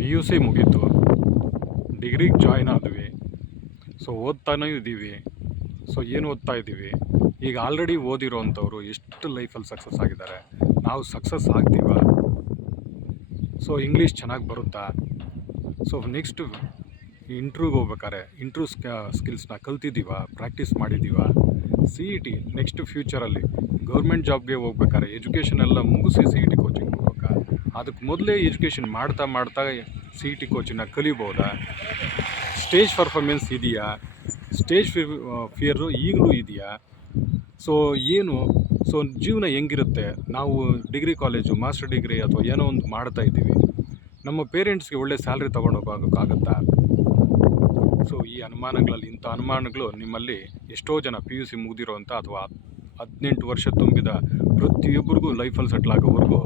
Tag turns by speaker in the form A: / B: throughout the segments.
A: P U C ಮುಗೀತು. ಡಿಗ್ರಿಗೆ join ಆದ್ವಿ. ಸೊ ಓದ್ತಾನೇ ಇದ್ದೀವಿ. ಸೊ ಏನು ಓದ್ತಾ ಇದ್ದೀವಿ? ಈಗ ಆಲ್ರೆಡಿ ಓದಿರೋವಂಥವ್ರು ಎಷ್ಟು ಲೈಫಲ್ಲಿ ಸಕ್ಸಸ್ ಆಗಿದ್ದಾರೆ? ನಾವು ಸಕ್ಸಸ್ ಆಗ್ತೀವ? ಸೊ ಇಂಗ್ಲೀಷ್ ಚೆನ್ನಾಗಿ ಬರುತ್ತಾ? ಸೊ ನೆಕ್ಸ್ಟು ಇಂಟ್ರ್ಯೂಗೆ ಹೋಗ್ಬೇಕಾರೆ ಇಂಟ್ರ್ಯೂ ಸ್ಕಿಲ್ಸ್ನ ಕಲ್ತಿದ್ದೀವ? ಪ್ರಾಕ್ಟೀಸ್ ಮಾಡಿದ್ದೀವ? ಸಿ ಇ ಟಿ ನೆಕ್ಸ್ಟ್ ಫ್ಯೂಚರಲ್ಲಿ ಗೌರ್ಮೆಂಟ್ ಜಾಬ್ಗೆ ಹೋಗ್ಬೇಕಾದ್ರೆ ಎಜುಕೇಷನ್ ಎಲ್ಲ ಮುಗಿಸಿ ಸಿ ಇ ಟಿ ಕೋಚಿಂಗ್ ಅದಕ್ಕೆ ಮೊದಲೇ ಎಜುಕೇಷನ್ ಮಾಡ್ತಾ ಮಾಡ್ತಾ ಸಿ ಇ ಟಿ ಕೋಚಿನ ಕಲಿಬೋದಾ? ಸ್ಟೇಜ್ ಪರ್ಫಾರ್ಮೆನ್ಸ್ ಇದೆಯಾ? ಸ್ಟೇಜ್ ಫಿ ಫಿಯರು ಈಗಲೂ ಇದೆಯಾ? ಸೊ ಏನು? ಸೊ ಜೀವನ ಹೆಂಗಿರುತ್ತೆ? ನಾವು ಡಿಗ್ರಿ ಕಾಲೇಜು ಮಾಸ್ಟರ್ ಡಿಗ್ರಿ ಅಥವಾ ಏನೋ ಒಂದು ಮಾಡ್ತಾ ಇದ್ದೀವಿ. ನಮ್ಮ ಪೇರೆಂಟ್ಸ್ಗೆ ಒಳ್ಳೆ ಸ್ಯಾಲ್ರಿ ತೊಗೊಂಡೋಗೋಕ್ಕಾಗತ್ತಾ ಸೊ ಈ ಅನುಮಾನಗಳಲ್ಲಿ, ಇಂಥ ಅನುಮಾನಗಳು ನಿಮ್ಮಲ್ಲಿ ಎಷ್ಟೋ ಜನ ಪಿ ಯು ಸಿ ಮುಗಿದಿರೋ ಅಥವಾ ಹದಿನೆಂಟು ವರ್ಷ ತುಂಬಿದ ಪ್ರತಿಯೊಬ್ಬರಿಗೂ ಲೈಫಲ್ಲಿ ಸೆಟ್ಲ್ ಆಗೋವರೆಗೂ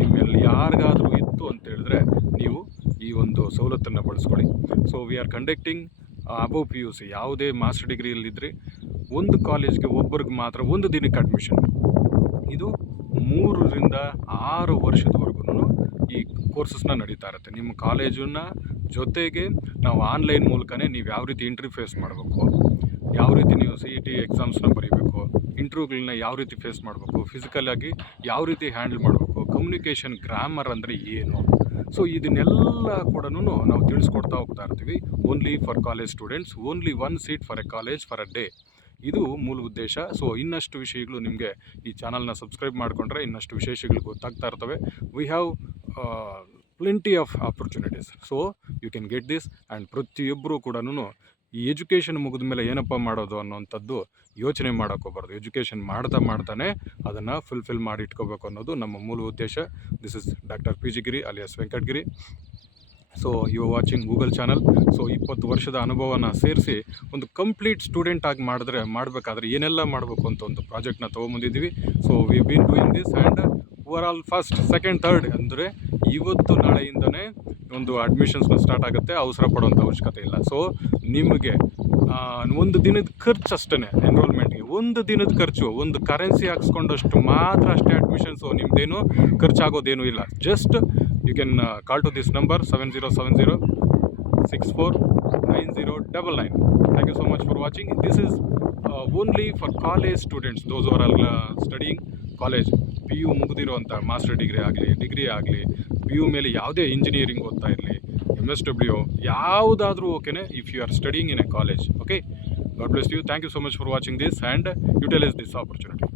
A: ನಿಮ್ಮಲ್ಲಿ ಯಾರಿಗಾದರೂ ಇತ್ತು ಅಂತ ಹೇಳಿದ್ರೆ ನೀವು ಈ ಒಂದು ಸವಲತ್ತನ್ನು ಬಳಸ್ಕೊಳ್ಳಿ. So we are conducting above P U C ಯಾವುದೇ ಮಾಸ್ಟರ್ ಡಿಗ್ರಿಯಲ್ಲಿದ್ದರೆ ಒಂದು ಕಾಲೇಜ್ಗೆ ಒಬ್ಬರಿಗೆ ಮಾತ್ರ ಒಂದು ದಿನಕ್ಕೆ ಅಡ್ಮಿಷನ್ ಇದು ಮೂರರಿಂದ ಆರು ವರ್ಷದವರೆಗೂ ಈ ಕೋರ್ಸಸ್ನ ನಡೀತಾ ಇರುತ್ತೆ. ನಿಮ್ಮ ಕಾಲೇಜನ್ನ ಜೊತೆಗೆ ನಾವು ಆನ್ಲೈನ್ ಮೂಲಕನೇ ನೀವು ಯಾವ ರೀತಿ ಇಂಟ್ರಿ ಫೇಸ್ ಮಾಡಬೇಕು, ಯಾವ ರೀತಿ ನೀವು ಸಿ ಇ ಟಿ ಎಕ್ಸಾಮ್ಸ್ನ ಬರೀಬೇಕು ಇಂಟ್ರ್ಯೂಗಳನ್ನ ಯಾವ ರೀತಿ ಫೇಸ್ ಮಾಡಬೇಕು? ಫಿಸಿಕಲಾಗಿ ಯಾವ ರೀತಿ ಹ್ಯಾಂಡಲ್ ಮಾಡಬೇಕು? ಕಮ್ಯುನಿಕೇಷನ್ ಗ್ರಾಮರ್ ಅಂದರೆ ಏನು? ಸೊ ಇದನ್ನೆಲ್ಲ ಕೂಡ ನಾವು ತಿಳಿಸ್ಕೊಡ್ತಾ ಹೋಗ್ತಾ ಇರ್ತೀವಿ. Only for college students only one seat for a college for a day ಇದು ಮೂಲ ಉದ್ದೇಶ. ಸೊ ಇನ್ನಷ್ಟು ವಿಷಯಗಳು ನಿಮಗೆ ಈ ಚಾನಲ್ನ ಸಬ್ಸ್ಕ್ರೈಬ್ ಮಾಡಿಕೊಂಡ್ರೆ ಇನ್ನಷ್ಟು ವಿಶೇಷಗಳು ಗೊತ್ತಾಗ್ತಾ ಇರ್ತವೆ. We have plenty of opportunities so you can get this and ಪ್ರತಿಯೊಬ್ಬರೂ ಕೂಡ ಈ ಎಜುಕೇಷನ್ ಮುಗಿದ ಮೇಲೆ ಏನಪ್ಪ ಮಾಡೋದು ಅನ್ನೋವಂಥದ್ದು ಯೋಚನೆ ಮಾಡೋಕ್ಕೋಗ್ಬಾರ್ದು ಎಜುಕೇಷನ್ ಮಾಡ್ತಾ ಮಾಡ್ತಾನೆ ಅದನ್ನು ಫುಲ್ಫಿಲ್ ಮಾಡಿ ಇಟ್ಕೋಬೇಕು ಅನ್ನೋದು ನಮ್ಮ ಮೂಲ ಉದ್ದೇಶ. This is doctor P G Giri alias Venkatagiri so you watching Google channel so ಇಪ್ಪತ್ತು ವರ್ಷದ ಅನುಭವನ ಸೇರಿಸಿ ಒಂದು ಕಂಪ್ಲೀಟ್ ಸ್ಟೂಡೆಂಟ್ ಆಗಿ ಮಾಡಿದ್ರೆ ಮಾಡಬೇಕಾದ್ರೆ ಏನೆಲ್ಲ ಮಾಡಬೇಕು ಅಂತ ಒಂದು ಪ್ರಾಜೆಕ್ಟ್ನ ತೊಗೊಂಬಂದಿದ್ದೀವಿ. So we been doing this and over all first second third ಅಂದರೆ ಇವತ್ತು ನಾಳೆಯಿಂದನೇ ಒಂದು ಅಡ್ಮಿಷನ್ಸ್ನ ಸ್ಟಾರ್ಟ್ ಆಗುತ್ತೆ, ಅವಸರ ಪಡುವಂಥ ಅವಶ್ಯಕತೆ ಇಲ್ಲ. ಸೊ ನಿಮಗೆ ಒಂದು ದಿನದ ಖರ್ಚು ಅಷ್ಟೇ ಎನ್ರೋಲ್ಮೆಂಟ್ಗೆ ಒಂದು ದಿನದ ಖರ್ಚು, ಒಂದು ಕರೆನ್ಸಿ ಹಾಕ್ಸ್ಕೊಂಡಷ್ಟು ಮಾತ್ರ ಅಷ್ಟೇ ಅಡ್ಮಿಷನ್ಸು ನಿಮ್ಮದೇನು ಖರ್ಚಾಗೋದೇನೂ ಇಲ್ಲ. Just you can call to this number seven zero seven zero six four nine zero double nine thank you so much for watching this is only for college students those are all studying college P U ಮುಗಿದಿರುವಂಥ master degree ಆಗಲಿ degree ಆಗಲಿ P U ಮೇಲೆ ಯಾವುದೇ engineering ಓದ್ತಾ ಇರಲಿ M S W ಯಾವುದಾದ್ರೂ ಓಕೆನೆ if you are studying in a college okay God bless you thank you so much for watching this and utilise this opportunity